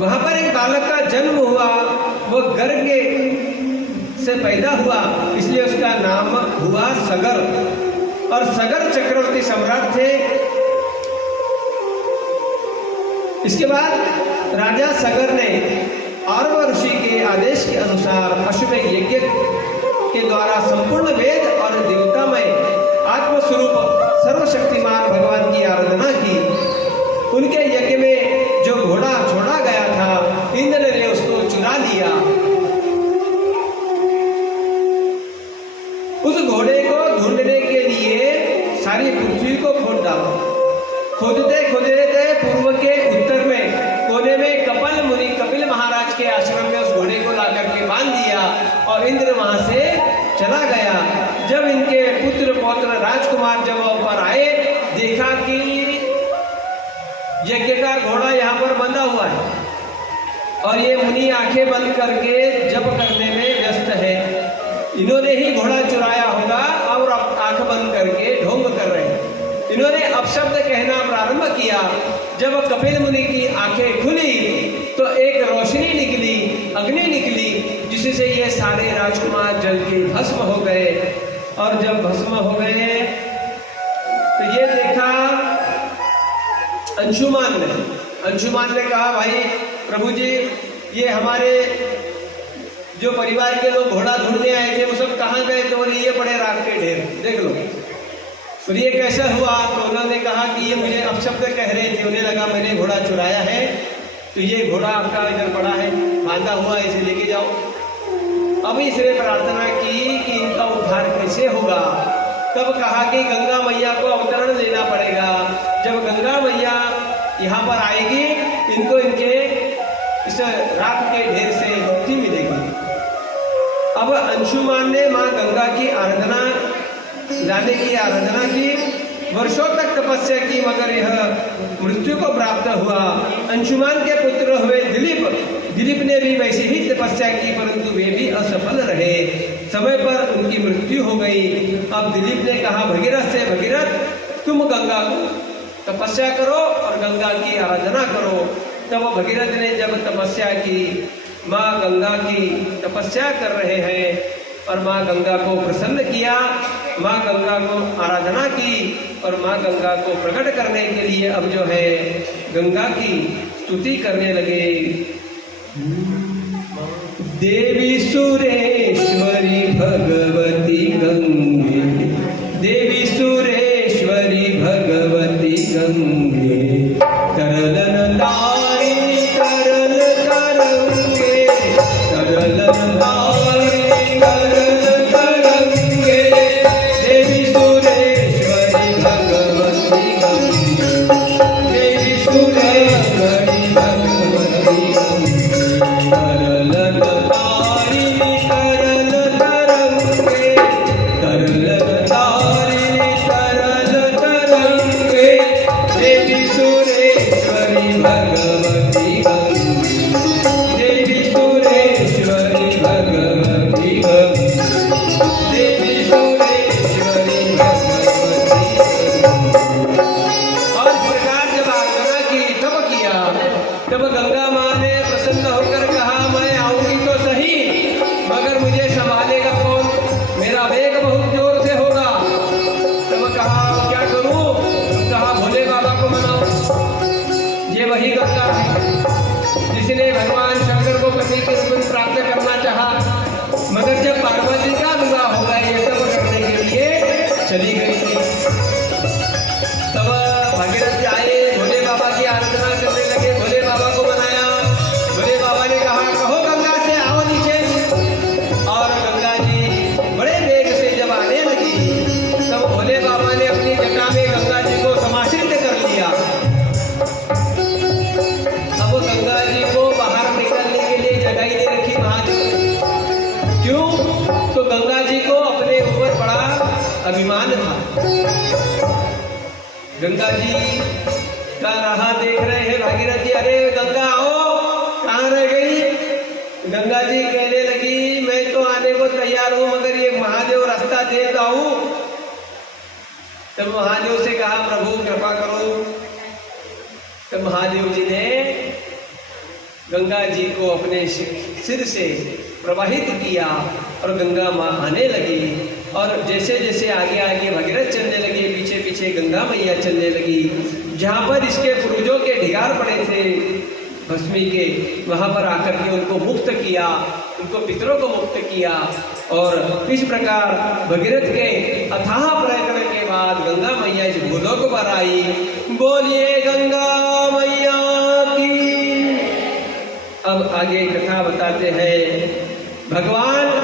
वहां पर एक बालक का जन्म हुआ, वो गर्ग से पैदा हुआ, इसलिए उसका नाम हुआ सगर। और सगर चक्रवर्ती सम्राट थे। इसके बाद राजा सगर ने आर्व ऋषि के आदेश के अनुसार अश्वमेध यज्ञ के द्वारा संपूर्ण वेद और देवतामय आत्मस्वरूप सर्वशक्तिमान भगवान की आराधना की। उनके यज्ञ में जो घोड़ा छोड़ा गया था, इंद्र ने उसको चुरा लिया। उस घोड़े को ढूंढने के लिए सारी पृथ्वी को खोद डाला। खोदते खोदते पूर्व के उत्तर में कोने में कपिल मुनि, कपिल महाराज के आश्रम में उस घोड़े को लाकर के बांध दिया और इंद्र वहां से चला गया। जब इनके पुत्र पौत्र राजकुमार जब ऊपर आए, देखा कि यज्ञ का घोड़ा यहाँ पर बंधा हुआ है और ये मुनि आंखें बंद करके जप करने में व्यस्त है। इन्होंने ही घोड़ा चुराया होगा और आंख बंद करके ढोंग कर रहे हैं। इन्होंने अपशब्द कहना प्रारंभ किया। जब कपिल मुनि की आंखें खुली तो एक रोशनी निकली, अग्नि निकली, जिससे ये सारे राजकुमार जल के भस्म हो गए। और जब भस्म हो गए तो ये देखा अंशुमान ने कहा, भाई प्रभु जी, ये हमारे जो परिवार के लोग घोड़ा ढूंढने आए थे वो सब कहाँ गए? तो बोले ये पड़े राख के ढेर, देख लो। फिर ये कैसा हुआ? तो उन्होंने कहा कि ये मुझे अपशब्द कह रहे थे, उन्हें लगा मैंने घोड़ा चुराया है, तो ये घोड़ा आपका इधर पड़ा है, बांधा हुआ, इसे लेके जाओ। अब इसने प्रार्थना की कि इनका उद्धार कैसे होगा। तब कहा कि गंगा मैया को अवतरण लेना पड़ेगा। जब गंगा मैया यहाँ पर आएगी, इनको इनके इस राख के ढेर से मुक्ति मिलेगी। अब अंशुमान ने माँ गंगा की आराधना, लाने की आराधना की, वर्षों तक तपस्या की, मगर यह मृत्यु को प्राप्त हुआ। अंशुमान के पुत्र हुए दिलीप ने भी वैसे ही तपस्या की, परंतु वे भी असफल रहे। समय पर उनकी मृत्यु हो गई। अब दिलीप ने कहा भगीरथ से, भगीरथ तुम गंगा को तपस्या करो और गंगा की आराधना करो। तब भगीरथ ने जब तपस्या की, माँ गंगा की तपस्या कर रहे हैं और माँ गंगा को प्रसन्न किया, माँ गंगा को आराधना की और माँ गंगा को प्रकट करने के लिए अब जो है गंगा की स्तुति करने लगे। देवी सुरेश्वरी भगवती गंगे, देवी सुरेश्वरी भगवती गंगे, तरलन तारी तरल तरंगे, तरलन तारी तरल तरंगे, देवी सुरेश्वरी भगवती गंगे, देवी सुरेश्वरी भगवती गंगे, तरलन तारी तरल तरंगे, तरलन तारी तरल तरंगे, देवी सुरेश्वरी भगवती गंगे, देवी सुरेश्वरी भगवती गंगे, देवी सुरेश्वरी भगवती गंगे। और इस प्रकार जब आराधना की, तब किया, तब गंगा माँ ने प्रसन्न होकर कहा, मैं आऊंगी तो सही, मगर मुझे संभालेगा कौन? मेरा वेग बहुत जोर से होगा। तब कहा क्या करूं? कहा भोले बाबा को मनाओ। ये वही गंगा है जिसने भगवान शंकर को पति के रूप में प्राप्त करना चाहा, मगर जब पार्वती का विवाह हो गया, ये सब करने के लिए चली गई थी। तब भागीरथ आए, भोले बाबा की आराधना करने लगे, भोले बाबा को मनाया। भोले बाबा ने कहा कहो गंगा से आओ नीचे। और गंगा जी बड़े वेग से जब आने लगी, तब भोले बाबा ने अपनी जटा में गंगा जी को समाश्रित कर लिया। अब गंगा जी को बाहर निकलने के लिए जगह ही नहीं रखी महादेव। क्यों? तो गंगा जी को अपने ऊपर बड़ा अभिमान था। गंगा जी का राह देख रहे हैं भागीरथ जी, अरे गंगा आओ, कहाँ रह गई? गंगा जी कहने लगी मैं तो आने को तैयार हूँ, मगर ये महादेव रास्ता देता हूँ। तब महादेव से कहा प्रभु कृपा करो। तब महादेव जी ने गंगा जी को अपने सिर से प्रवाहित किया और गंगा माँ आने लगी। और जैसे जैसे आगे आगे भगीरथ चलने लगे, पीछे पीछे गंगा मैया चलने लगी। जहाँ पर इसके पूर्वजों के ढिगार पड़े थे भस्मी के, वहाँ पर आकर के उनको मुक्त किया, उनको पितरों को मुक्त किया। और इस प्रकार भगीरथ के अथाह प्रयत्न के बाद गंगा मैया इस भूलोक पर आई। बोलिए गंगा मैया की। अब आगे कथा बताते हैं। भगवान